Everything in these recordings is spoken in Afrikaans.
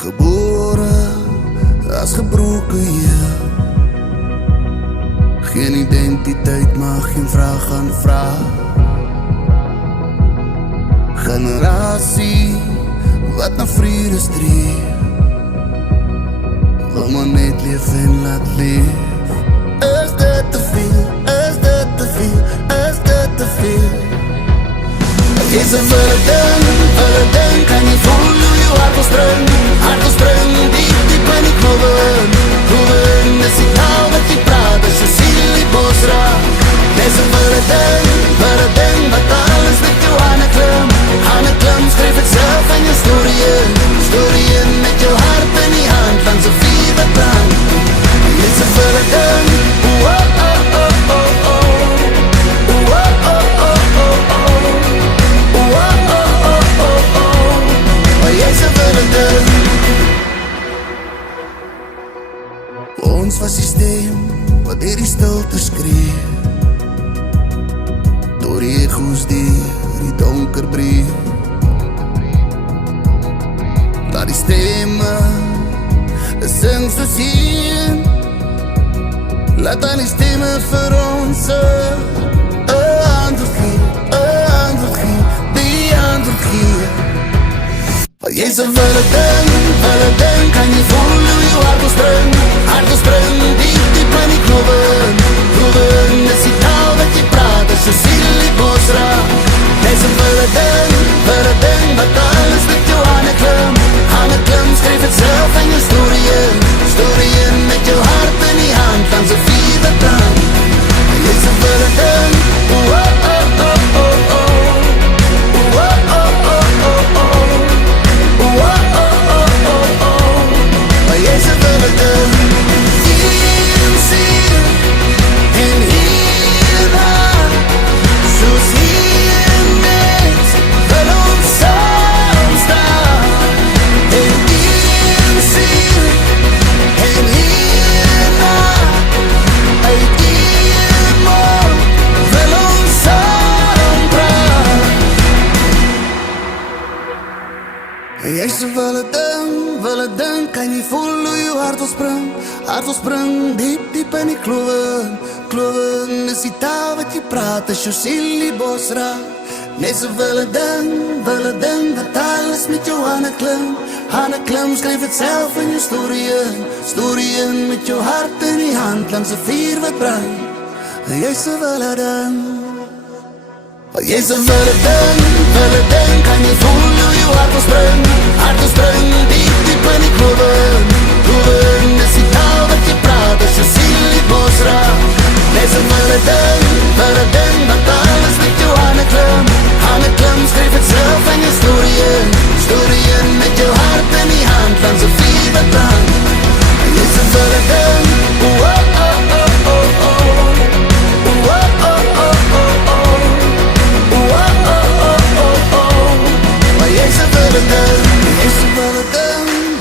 Gebore as gebroke heel. Geen identiteit, maar geen vraag aan vraag. Generasie wat na vrede streef. Wil maar net leef en laat leef. Is dit te veel? Is dit te veel? Is dit te veel? Is een wilde ding, kan je voelen hoe je hart wil springen, diep, diep in die knoven. Is die taal dat je praat, als je ziel die bos raakt. Is een wilde ding, wat alles met jou aan de klim, schrijf het zelf in je storieën, met jou hart in die hand, langs een vier dat brand. Is een wilde ding, ons was systeem wat hier die stilte skree. Door die echo's die donker breek. Laat die stemme sing soos hier. Laat aan die stemme vir ons antwoord gee, die antwoord gee. Want jy's een wilde ding, kan jy voel hoe jou hart wil spring, diep, diep in die knoven. Is die taal wat jy praat, as jou siel die bos raak. Jy's een wilde ding, wat alles met jou aan de klim, skryf het zelf in je storieën, met jou hart in die hand, langs een vier dat brand. Jy's een wilde ding, jy's een wilde ding, kan jy voel hoe jou hart wil spring, diep, diep in die kloven. Is die taal wat jy praat, as jou siel die bos raak. Net een wilde ding, dat alles met jou aan de klim, skryf het zelf in je storieën, met jou hart in die hand, langs een vier wat brand. Jy's een wilde ding. Jy's een wilde ding, kan jy voel hoe jou hart wil spring, diep, diep in die kloven. Is die taal wat jy praat, as jou siel die bos raak. Jy's een wilde ding, wat alles met jou aan de klim, skryf het zelf in je storieën, met jou hart in die hand, langs een vier wat brand. Jy's een wilde ding,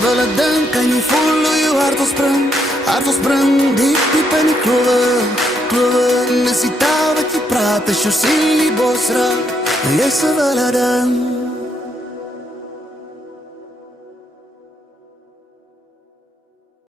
wilde ding, kan jy voel hoe jou hart wil spring, diep, diep in die kloven. Is die taal wat jy praat, as jou siel die bos raak. Jy's een wilde ding.